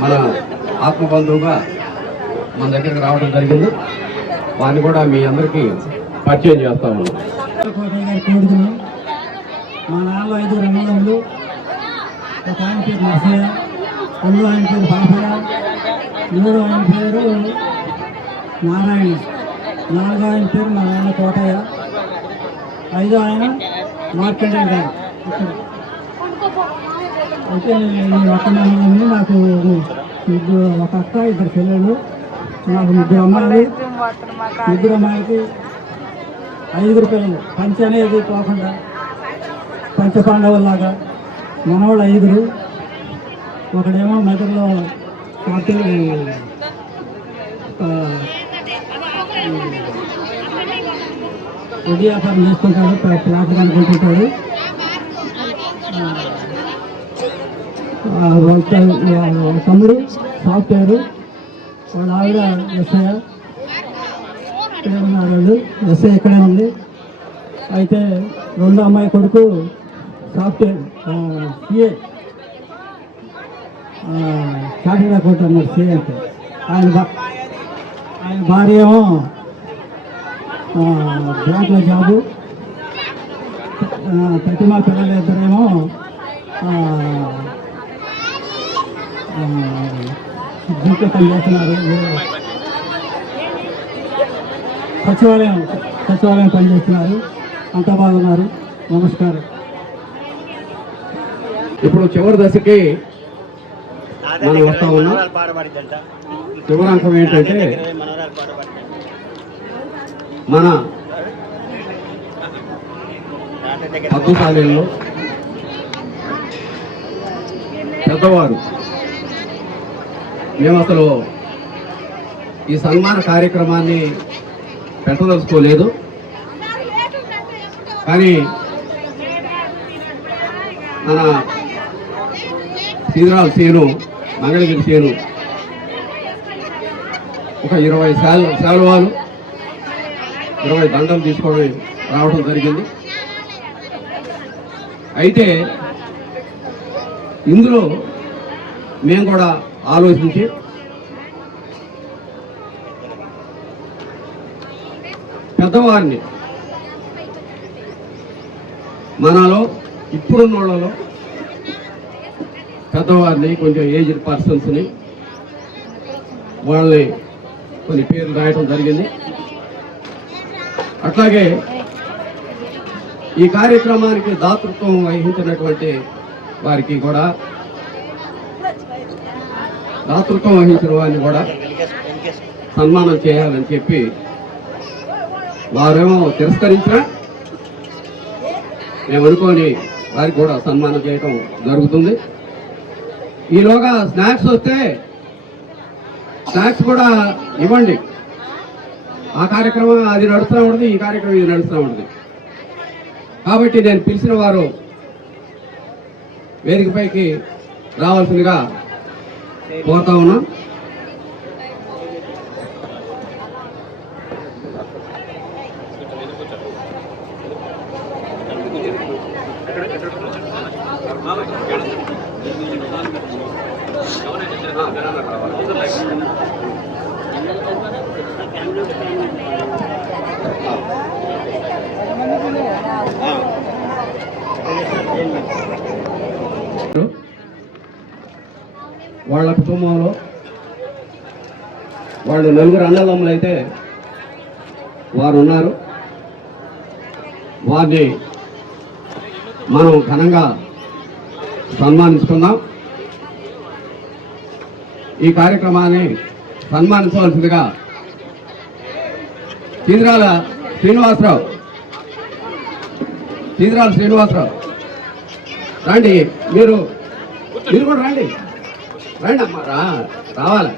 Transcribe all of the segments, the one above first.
మన ఆత్మబంధువుగా మన దగ్గరికి రావడం జరిగింది. వారిని కూడా మీ అందరికీ పరిచయం చేస్తాము. మా నాన్న 5 అన్నదమ్ములు. ఒక ఆయన పేరు నర్సయ్య, రెండు ఆయన పేరు బాబయ్య, 3వ ఆయన పేరు నారాయణ, 4వ ఆయన పేరు మా నాన్న కోటయ్య, 5వ ఆయన మార్కండేయ గారు. అయితే నేను ఒక అన్నదమ్ములు, నాకు ఒక అక్క, 2 చెల్లెళ్ళు, నాకు 3 అమ్మాయిలు. 3 అమ్మాయిలకి 5 పిల్లలు. పంచి అనేది పోకుండా పంచపాండవులాగా మనవాళ్ళు 5. ఒకడేమో మెదడులో వడ్డీ వ్యాపారం చేసుకుంటాడు, ప్లాట్ కనుకుంటుంటాడు. తమ్ముడు సాఫ్ట్వేరు, వాళ్ళ ఆవిడ ఎస్ఐ. ఇక్కడే ఉన్నారు వాళ్ళు, ఎస్ఐ ఇక్కడే ఉంది. అయితే 2వ అమ్మాయి కొడుకు సాఫ్ట్వేర్ సిఏ, చార్టెడ్ అకౌంట్ అన్నారు సిఏ అంటే. ఆయన భార్య ఏమో బ్యాంకులో జాబు. ప్రతిమా పిల్లలు 2 దీంట్లో పనిచేస్తున్నారు. సచివాలయం పనిచేస్తున్నారు. అంతా బాగున్నారు. నమస్కారం. ఇప్పుడు చివరి దశకి మనం వస్తా ఉన్నాం. చివరాంకం ఏంటంటే మన అద్భుతాలలో పెద్దవారు. మేము అసలు ఈ సన్మాన కార్యక్రమాన్ని పెట్టదలుచుకోలేదు, కానీ మన సీదరాల సేను, మంగళగిరి సేను ఒక 20 శాలువాలు 20 దండలు తీసుకొని రావడం జరిగింది. అయితే ఇందులో మేము కూడా ఆలోచించి పెద్దవారిని, మనలో ఇప్పుడున్న వాళ్ళలో పెద్దవారిని, కొంచెం ఏజ్డ్ పర్సన్స్ని, వాళ్ళని కొన్ని పేర్లు రాయటం జరిగింది. అట్లాగే ఈ కార్యక్రమానికి దాతృత్వం వహించినటువంటి వారికి కూడా, దాతృత్వం వహించిన వారిని కూడా సన్మానం చేయాలని చెప్పి వారేమో తిరస్కరించినా మేము అనుకోని వారికి కూడా సన్మానం చేయటం జరుగుతుంది. ఈలోగా స్నాక్స్ వస్తే స్నాక్స్ కూడా ఇవ్వండి. ఆ కార్యక్రమం అది నడుస్తూ ఉంటుంది, ఈ కార్యక్రమం ఇది నడుస్తూ ఉంటుంది. కాబట్టి నేను పిలిచిన వారు వేదికపైకి రావాల్సిందిగా కోరుతా ఉన్నాం. వాళ్ళ కుటుంబంలో వాళ్ళు 4 అన్నదమ్ములు అయితే వారు ఉన్నారు. వారిని మనం ఘనంగా సన్మానించుకుందాం. ఈ కార్యక్రమాన్ని సన్మానించవలసిందిగా చీదిరాల శ్రీనివాసరావు రండి. మీరు కూడా రండి అమ్మా, రావాలి.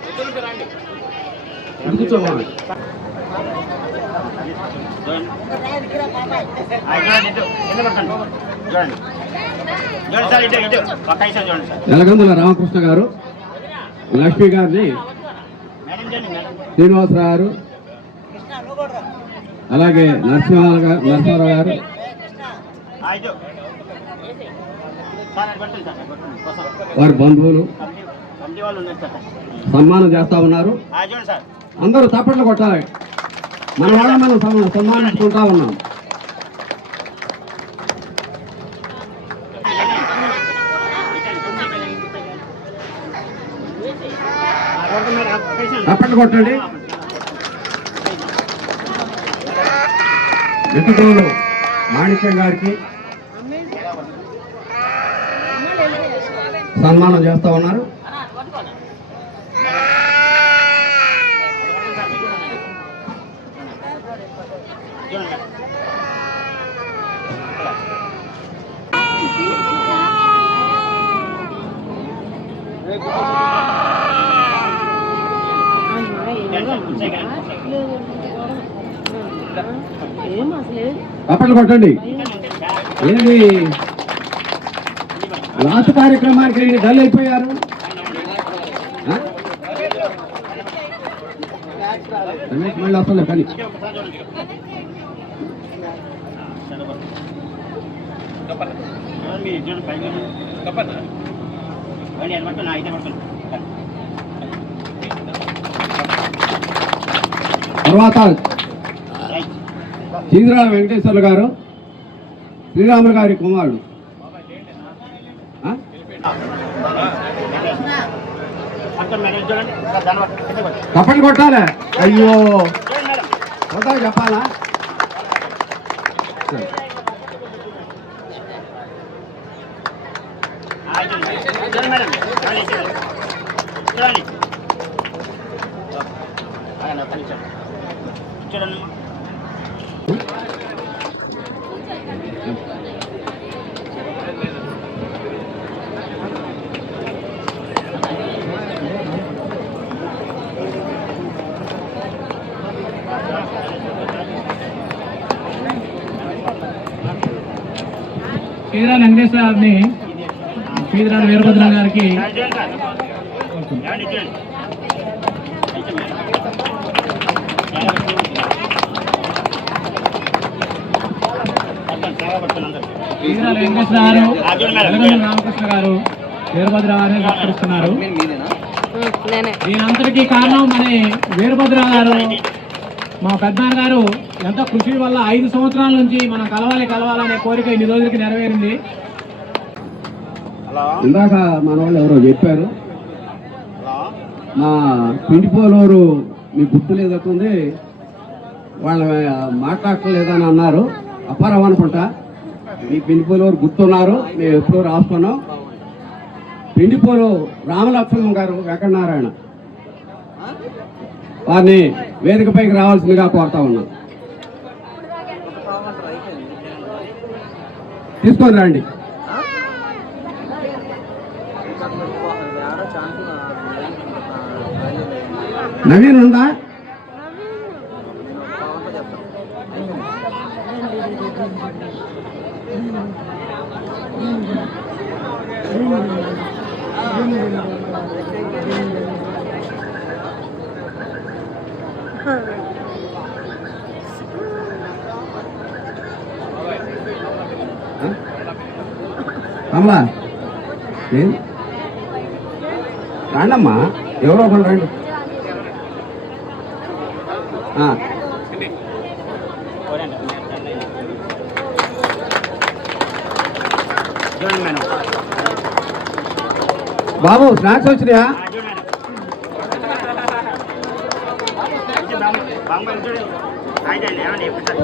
కూర్చోవాలి. ఎలగందుల రామకృష్ణ గారు, లక్ష్మి గారిని, శ్రీనివాసరావు గారు, అలాగే నరసింహారావు గారు, వారి బంధువులు సన్మానం చేస్తా ఉన్నారు. అందరూ తప్పట్లు కొట్టాలి. మన వాళ్ళ మనం సన్మానించుకుంటా ఉన్నాం. తప్పట్లు కొట్టండి. మిత్రులు మాణిక్యం గారికి సన్మానం చేస్తా ఉన్నారు. తప్పట్లు కొట్టండి. ఏంటి లాస్ట్ కార్యక్రమానికి డల్ అయిపోయారు? మళ్ళీ వస్తలే కానీ తర్వాత చీదిరాల వెంకటేశ్వర్లు గారు శ్రీరాములు గారి కుమారుడు. తప్పని కొట్టాలే. అయ్యో కొట్టాలి చెప్పాలా? చీదిరాల వెంకటేశ్వర గారిని చీదిరాల వీరభద్ర గారికి చీదిరాల వెంకటేశ్వర గారు రామకృష్ణ గారు వీరభద్ర గారిని సత్కరిస్తున్నారు. దీనంతటికీ కారణం మన వీరభద్ర గారు, మా పెద్దనాన్న గారు ఎంతో కృషి వల్ల 5 సంవత్సరాల నుంచి మనం కలవాలనే కోరిక ఇన్ని రోజులకి నెరవేరింది. ఇందాక మన వాళ్ళు ఎవరో చెప్పారు, మా పిండిపోలూరు మీకు గుర్తు లేదవుతుంది, వాళ్ళు మాట్లాడలేదని అన్నారు. అప్పారావు అనుకుంటా. మీ పిండిపోలూరు గుర్తున్నారు, మేము ఎప్పుడూ రాసుకున్నాం. పిండిపోలు రామలక్ష్మణ్ గారు వెంకటనారాయణ వారిని వేదికపైకి రావాల్సిందిగా కోరుతా ఉన్నాం. తీసుకొని రండి. నవీన్ ఉందా? అమ్మా రండమ్మా, ఎవరో ఒకరు రండి. బాబు స్నాక్స్ వచ్చినాయా?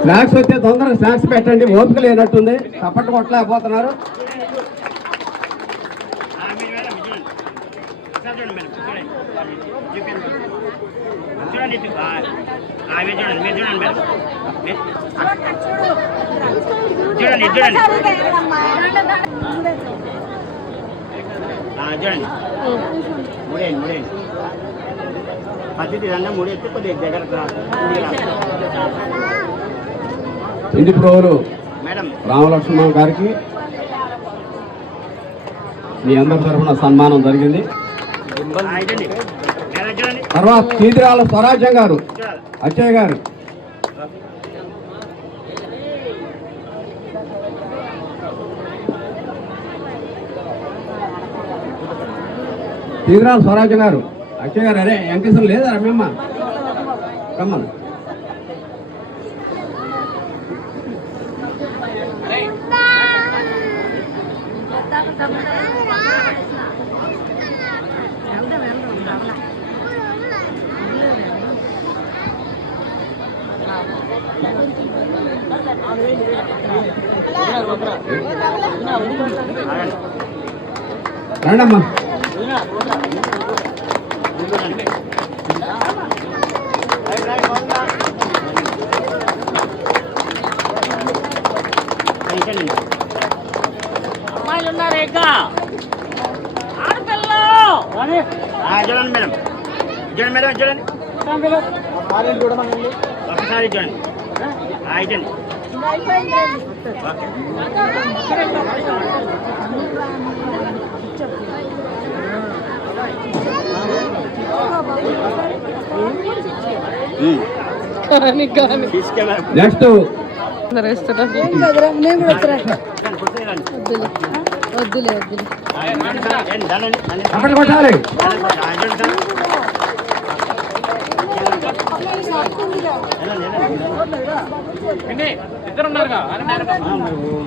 స్నాక్స్ వస్తే తొందరగా స్నాక్స్ పెట్టండి, ఓపిక లేనట్టుంది, తప్పట్టు కొట్టలేకపోతున్నారు. ఇంటి ప్రోలు రామలక్ష్మణ్ గారికి మీ అందరి తరఫున సన్మానం జరిగింది. తర్వాత చీదిరాల స్వరాజ్యం గారు, అచ్చయ్య గారు. తీరాల స్వరాజ్య గారు, అక్షయ్ గారు, అరే వెంకటేశ్వరం లేదా రమ్యమ్మ రమ్మను. రండమ్మా. అమ్మాయిలు ఉన్నారు ఇంకా ఆడపిల్లలు చూడండి మేడం, చూడండి మేడం, చూడండి ఒకసారి చూడండి. ఇటండి నెక్స్ట్ అక్కడ కొట్టాలి.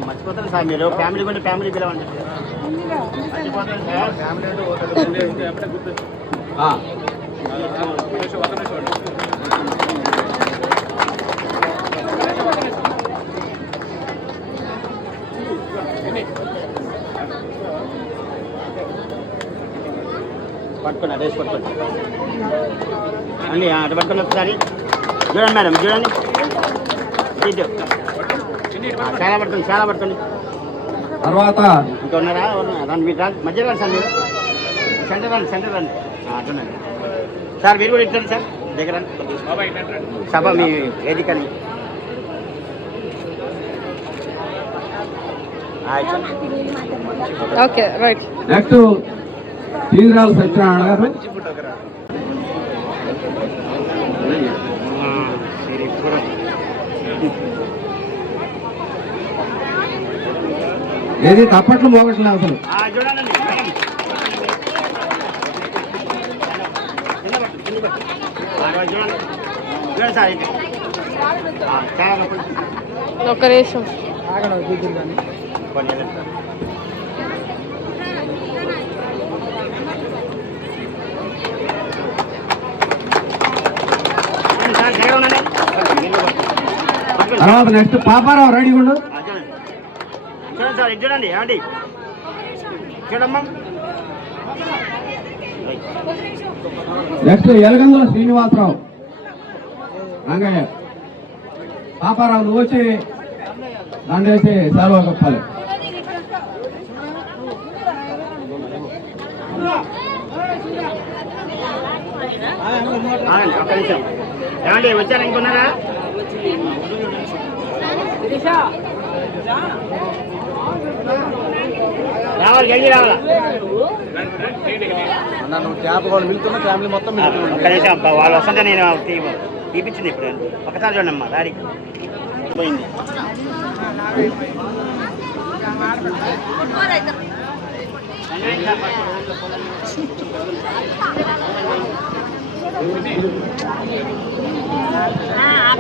మర్చిపోతారు సార్ మీరు, ఫ్యామిలీ కూడా ఫ్యామిలీ పిలవండి. మర్చిపోతారు సార్, ఫ్యామిలీ పట్టుకోండి, రేసి పట్టుకోండి అండి. అటు పట్టుకోండి ఒకసారి. చూడండి మేడం, చూడండి ఇటు చాలా పట్టుకోండి, చాలా పట్టుకోండి. తర్వాత ఇంకా ఉన్నారా? రండి మీరు, రండి మధ్యలో రండి సార్, మీరు సెంటర్ రండి, సెంటర్ రండి. అటున్నాండి సార్, మీరు కూడా ఇట్టండి సార్, దగ్గర సభ మీ వేదికని. Okay right. Next Teerala Satyanarayana గారు. ఏది తప్పట్లు మోగట్లేదు అసలు. చూడండి చూడండి సార్, చాలా ఒక్క నిమిషం. తర్వాత నెక్స్ట్ పాపారావు రెడీ ఉండు. చూడండి సార్, ఇది చూడండి. ఏమండి చూడమ్మా. నెక్స్ట్ ఎలగందుల శ్రీనివాసరావు రంగయ్య. పాపారావు నువ్వు వచ్చి దండేసి సెలవు కప్పాలి. ఒక్క నిమిషం. ఏమండి వచ్చారా? ఇంకొన్నారా? రావాలి, గంజి రావాలా? ఒక్క నిమిషం, వాళ్ళు వస్తుంటే నేను తీపించింది ఇప్పుడు. ఒకసారి చూడండి అమ్మా, దారి పోయింది.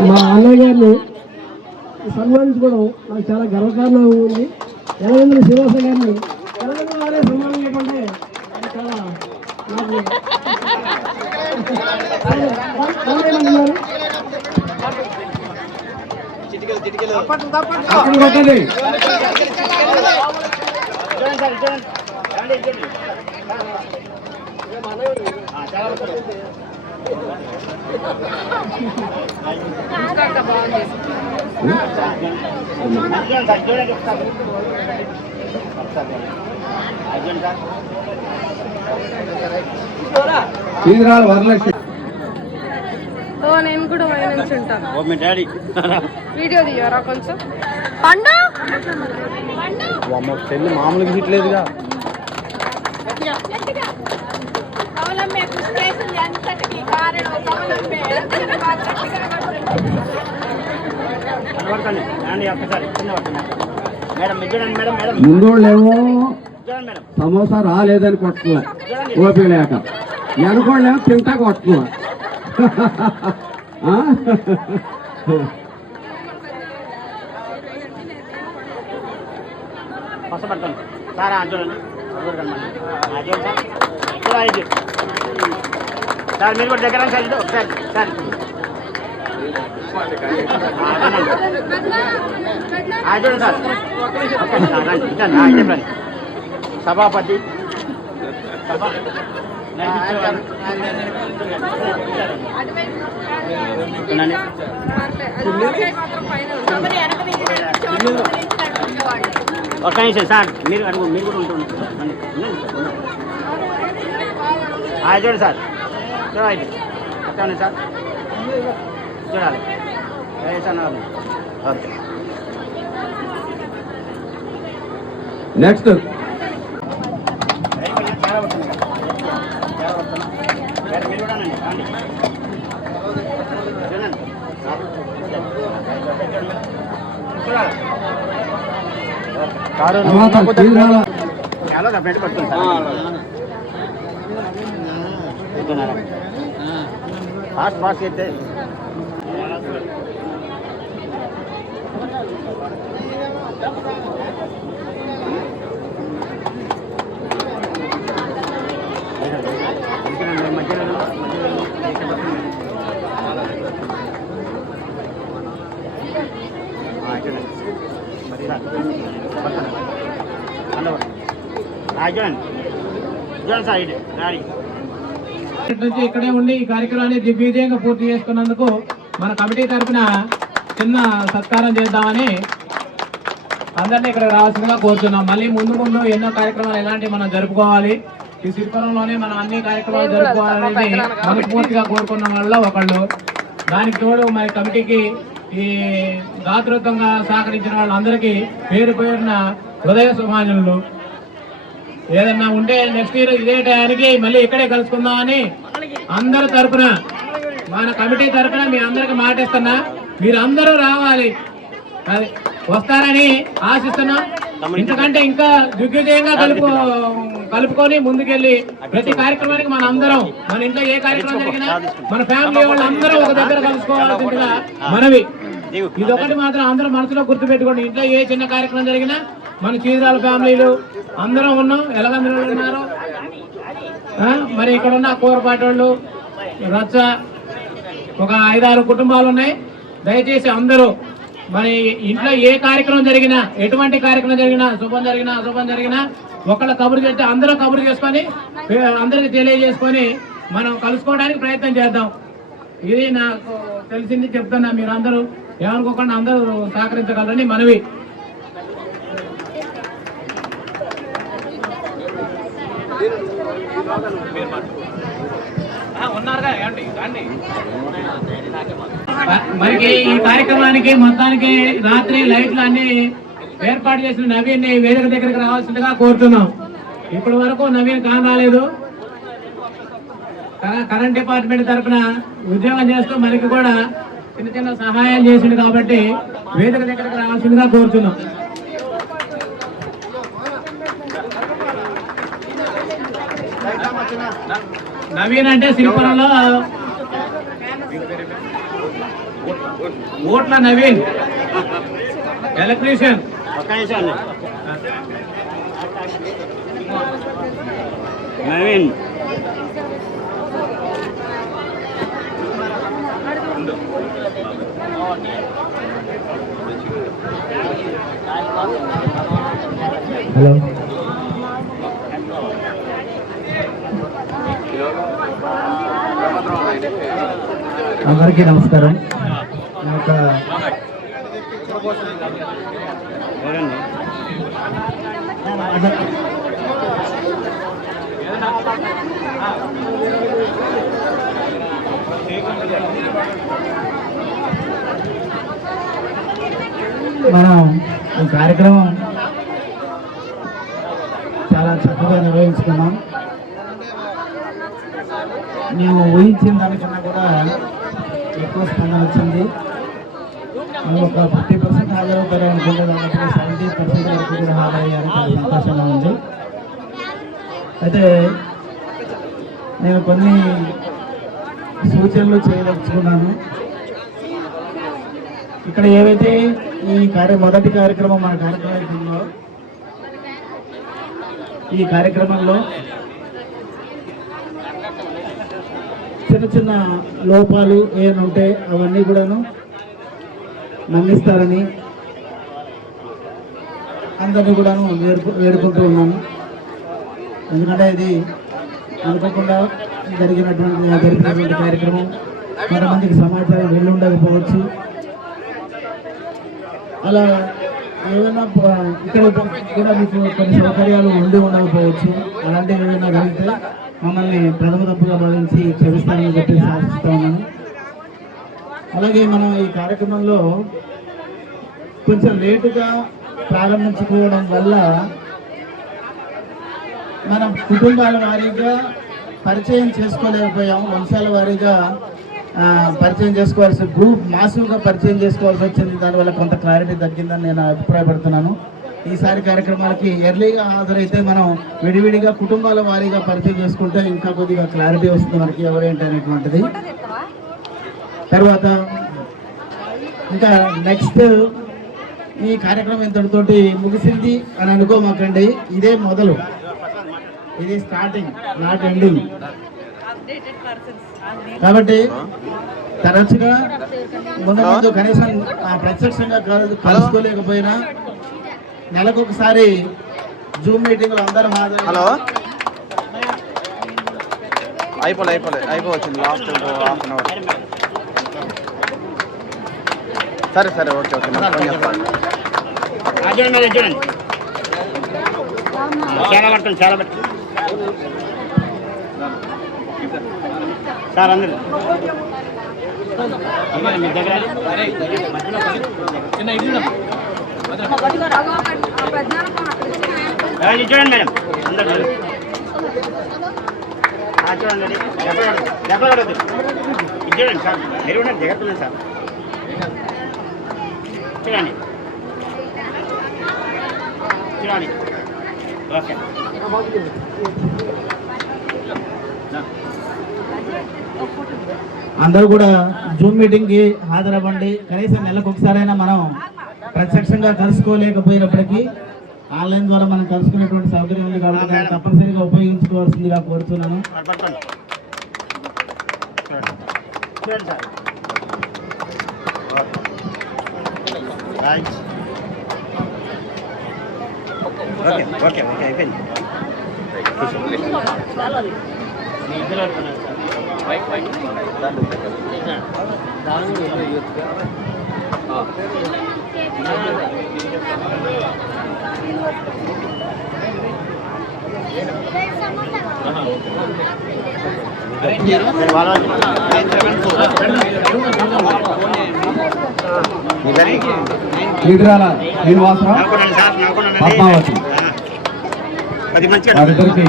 మా అన్నయ్య గారిని సన్మానించుకోవడం నాకు చాలా గర్వకారణంగా ఉంది. ఎలగందుల శ్రీనివాస గారిని ఎలగందుల వారే సన్మానం చేయకుంటే అది చాలా నాకు ఏమంటున్నారు. అక్కడ కొట్టండి. చూడండి సార్, చూడండి. చాలా తీరాల వరలక్ష్మి. ఓ నేను కూడా పై నుంచి ఉంటాను. ఓ మీ డాడీ వీడియో తీయరా కొంచెం. పండు పెళ్లి మామూలుగా హిట్లేదుగా. పడుకోండి అండి, ఒక్కసారి చిన్న పడుతుంది మేడం. మీరు చూడండి మేడం, మేడం ముందు ఏమో చూడండి మేడం. సమోసా రాలేదని కొట్టుకో ఓపిక లేక ఎనుకోళ్ళేమో తింటా కొట్టుకో కష్టపడతాను సార్. చూడండి చూడండి సార్. మీరు కూడా దగ్గర సార్. ఒకసారి సార్ చూడండి సార్. చెప్పండి. సభాపతి ఒక నిమిషం సార్. మీరు అడుగు. మీరు కూడా ఉంటుంది. చూడండి సార్. చూడండి ఓకే సార్. చూడాలి ఓకే. నెక్స్ట్ చాలా పెట్టి పడుతుంది సార్. ఫాస్ట్ ఫాస్ట్ అయితే నుంచి ఇక్కడే ఉండి ఈ కార్యక్రమాన్ని దిగ్విజయంగా పూర్తి చేసుకున్నందుకు మన కమిటీ తరఫున చిన్న సత్కారం చేద్దామని అందరినీ ఇక్కడ రావాల్సిందిగా కోరుతున్నాం. మళ్ళీ ముందు ముందు ఎన్నో కార్యక్రమాలు ఎలాంటివి మనం జరుపుకోవాలి, ఈ సిరిపురంలోనే మనం అన్ని కార్యక్రమాలు జరుపుకోవాలనేది మనస్ఫూర్తిగా కోరుకున్న వాళ్ళ ఒకళ్ళు. దానికి తోడు మరి కమిటీకి ఈ దాతృత్వంగా సహకరించిన వాళ్ళందరికీ పేరు పేరున హృదయ శుభాంజలులు. ఏదన్నా ఉంటే నెక్స్ట్ ఇయర్ ఇదే టయానికి మళ్ళీ ఇక్కడే కలుసుకుందామని అందరి తరఫున మన కమిటీ తరఫున మీ అందరికి మాటిస్తున్నా. మీరు అందరూ రావాలి, అది వస్తారని ఆశిస్తున్నా. ఎందుకంటే ఇంకా దిగ్విజయంగా కలుపుకొని ముందుకెళ్ళి ప్రతి కార్యక్రమానికి మన అందరం, మన ఇంట్లో ఏ కార్యక్రమం జరిగినా మన ఫ్యామిలీ వాళ్ళందరూ ఒక దగ్గర కలుసుకోవాల్సిందిగా మనవి. ఇదొకటి మాత్రం అందరూ మనసులో గుర్తుపెట్టుకోండి. ఇంట్లో ఏ చిన్న కార్యక్రమం జరిగినా మన చీరాల ఫ్యామిలీలు అందరం ఉన్నాం. ఎలాగందరూ ఉన్నారు మరి ఇక్కడ ఉన్న కూరపాటి వాళ్ళు రచ్చ ఒక 5-6 కుటుంబాలు ఉన్నాయి. దయచేసి అందరూ మరి ఇంట్లో ఏ కార్యక్రమం జరిగినా, ఎటువంటి కార్యక్రమం జరిగినా, శుభం జరిగినా అశుభం జరిగినా ఒకళ్ళ కబురు చేస్తే అందరూ కబురు చేసుకొని అందరికి తెలియజేసుకొని మనం కలుసుకోవడానికి ప్రయత్నం చేద్దాం. ఇది నాకు తెలిసింది చెప్తున్నా. మీరు అందరూ ఏమనుకోకుండా అందరూ సహకరించగలరని మనవి. మనకి ఈ కార్యక్రమానికి మొత్తానికి రాత్రి లైట్లు అన్ని ఏర్పాటు చేసిన నవీన్ వేదిక దగ్గరికి రావాల్సిందిగా కోరుతున్నాం. ఇప్పటి వరకు నవీన్ రాలేదు. కరెంట్ డిపార్ట్మెంట్ తరఫున ఉద్యోగం చేస్తూ మనకి కూడా చిన్న చిన్న సహాయాలు చేసింది కాబట్టి వేదిక దగ్గరికి రావాల్సిందిగా కోరుతున్నాం. నవీన్ అంటే శ్రీపురంలో ఓట్ల నవీన్, ఎలక్ట్రీషియన్. నవీన్ హలో, అందరికీ నమస్కారం. మనం ఈ కార్యక్రమం చాలా చక్కగా నిర్వహించుకున్నాం. మేము ఊహించిన దానికన్నా కూడా ఎక్కువ స్పందన వచ్చింది. మేము ఒక 50% హాజరవుతారు అనుకుంటే దానికి 70% వరకు కూడా హాజరయ్యారు. చాలా సంతోషంగా ఉంది. అయితే నేను కొన్ని సూచనలు చేయదలుచుకున్నాను. ఇక్కడ ఏవైతే ఈ మొదటి కార్యక్రమం మన కార్యక్రమంలో ఈ కార్యక్రమంలో చిన్న చిన్న లోపాలు ఏమైనా ఉంటే అవన్నీ కూడాను మన్నిస్తారని అందరినీ కూడాను వేడుకుంటూ ఉన్నాను. ఎందుకంటే ఇది అనుకోకుండా జరిపినటువంటి కార్యక్రమం, కొంతమందికి సమాచారం వెళ్ళి ఉండకపోవచ్చు. అలా ఏమైనా ఇక్కడ కూడా మీకు కొన్ని సౌకర్యాలు ఉండి ఉండకపోవచ్చు. అలాంటివి ఏమైనా కలిగితే మమ్మల్ని ప్రథమ తప్పుగా భావించి క్షమిస్తానని చెప్పేసి ఆశిస్తా ఉన్నాను. అలాగే మనం ఈ కార్యక్రమంలో కొంచెం లేటుగా ప్రారంభించుకోవడం వల్ల మనం కుటుంబాల వారీగా పరిచయం చేసుకోలేకపోయాము. వంశాల వారీగా పరిచయం చేసుకోవాల్సి, గ్రూప్ మాసివ్గా పరిచయం చేసుకోవాల్సి వచ్చింది. దానివల్ల కొంత క్లారిటీ తగ్గిందని నేను అభిప్రాయపడుతున్నాను. ఈసారి కార్యక్రమాలకి ఎర్లీగా హాజరైతే మనం విడివిడిగా కుటుంబాల వారీగా పరిచయం చేసుకుంటే ఇంకా కొద్దిగా క్లారిటీ వస్తుంది మనకి ఎవరేంటి అనేటువంటిది. తర్వాత ఇంకా నెక్స్ట్ ఈ కార్యక్రమం ఇంతటితోటి ముగిసింది అని అనుకోమాకండి. ఇదే మొదలు, ఇది స్టార్టింగ్, నాట్ ఎండింగ్. కాబట్టి తరచుగా ముందు కనీసం ప్రత్యక్షంగా కలుసుకోలేకపోయినా నెలకొకసారి జూమ్ మీటింగ్లో అందరూ హాజరు. హలో, అయిపోవచ్చింది లాస్ట్ హాఫ్ అన్ అవర్. సరే ఓకే చూడండి చాలా పడుతుంది సార్ అందరూ చూడండి మేడం అందరూ చూడండి దెబ్బలు పడద్దు. ఇది చూడండి సార్, మీరు కూడా దిగట్లేదు సార్. చూడండి ఓకే. అందరూ కూడా జూమ్ మీటింగ్కి హాజరవ్వండి. కనీసం నెలకు ఒకసారైనా మనం ప్రత్యక్షంగా కలుసుకోలేకపోయినప్పటికీ ఆన్లైన్ ద్వారా మనం కలుసుకునేటువంటి సౌకర్యం ఉంది కాబట్టి దాన్ని తప్పనిసరిగా ఉపయోగించుకోవాల్సిందిగా కోరుతున్నాను. ఓకే అయిపోయింది. శ్రీరాల శ్రీనివాసరావు, పద్మావతి వారిద్దరికి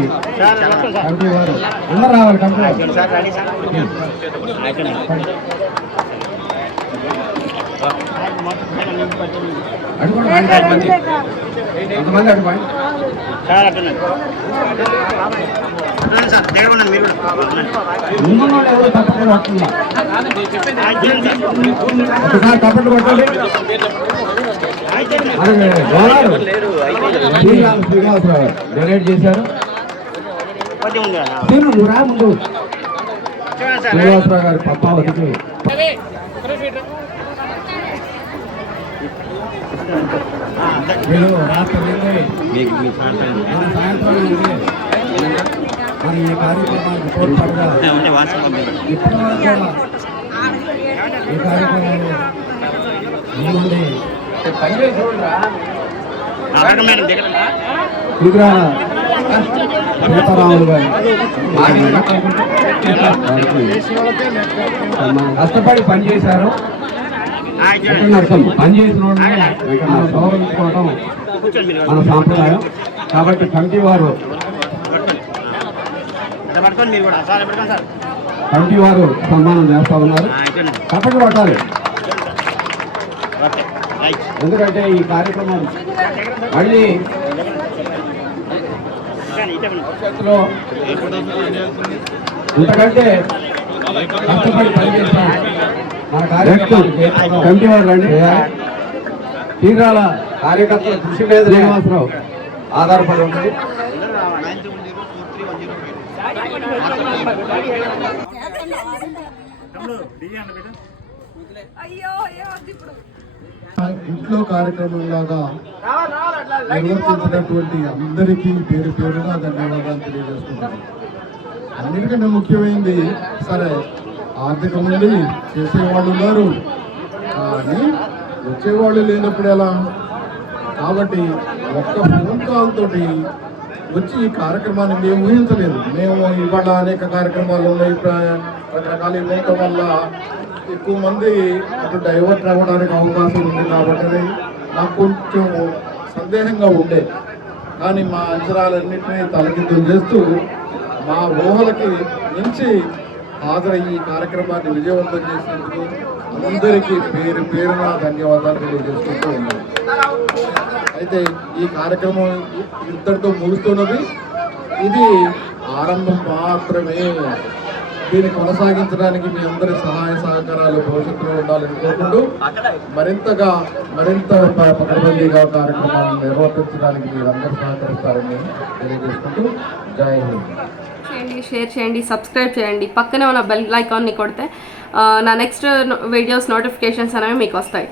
కమిటీ వారు అందరూ రావాలి. కమిటీ అంతమంది అడుగుకోండి ముందు ఎవరు తప్పకుండా వస్తున్నా ఒకసారి తప్పట్టు కొట్టాలి. శ్రీనివాసరావు డొనేట్ చేశారు. రా ముందు శ్రీనివాసరావు గారు పద్మావతికి వీళ్ళు రాత్రి సాయంత్రం మరి ఈ కార్యక్రమానికి తోడ్పాటుగా ఈ కార్యక్రమంలో సీతారాములు గారు కష్టపడి పనిచేశారు. పనిచేసిన గౌరవించుకోవడం మన సాంప్రదాయం. కాబట్టి కమిటీ వారు సన్మానం చేస్తా ఉన్నారు. తప్పక పట్టాలి, ఎందుకంటే ఈ కార్యక్రమం మళ్ళీ భవిష్యత్తులో ఇంతకంటే కష్టపడి పనిచేస్తాం. మన కార్యకర్తలు కమిటీ వారు రండి. తీరాల కార్యకర్తల కృషి మీద శ్రీనివాసరావు ఆధారపడి ఉంటుంది. ఇంట్లో కార్యక్రమం లాగా నిర్వర్తించినటువంటి అందరికీ పేరు పేరుగా ధన్యవాదాలు తెలియజేస్తున్నాను. అన్నిటికంటే ముఖ్యమైనది సరే ఆర్థిక మంది చేసేవాళ్ళు ఉన్నారు, కానీ వచ్చేవాళ్ళు లేనప్పుడు ఎలా? కాబట్టి ఒక్క ఫోన్ కాల్ తోటి వచ్చి ఈ కార్యక్రమాన్ని మేము ఊహించలేదు. మేము ఇవాళ అనేక కార్యక్రమాలు ఉన్నాయి, రకరకాల ఇవ్వటం వల్ల ఎక్కువ మంది అటు డైవర్ట్ అవ్వడానికి అవకాశం ఉంది. కాబట్టి నాకు కొంచెం సందేహంగా ఉండే, కానీ మా అంచనాలన్నింటినీ తలకిందులు చేస్తూ మా ఊహలకి మించి హాజరయ్యి ఈ కార్యక్రమాన్ని విజయవంతం చేసినందుకు అందరికీ పేరు పేరున ధన్యవాదాలు తెలియజేసుకుంటూ ఉన్నాను. అయితే ఈ కార్యక్రమం ఇంతటితో ముగుస్తున్నది. ఇది ఆరంభం మాత్రమే. దీన్ని కొనసాగించడానికి మీ అందరి సహాయ సహకారాలు భవిష్యత్తులో ఉండాలని కోరుకుంటూ మరింత పకడ్బందీగా కార్యక్రమాలను నిర్వర్తించడానికి మీరందరూ సహకరిస్తారని తెలియజేసుకుంటూ జై హింద్. షేర్ చేయండి, సబ్స్క్రైబ్ చేయండి, పక్కనే ఉన్న బెల్ ఐకాన్ని కొడితే నా నెక్స్ట్ వీడియోస్ నోటిఫికేషన్స్ అనేవి మీకు వస్తాయి.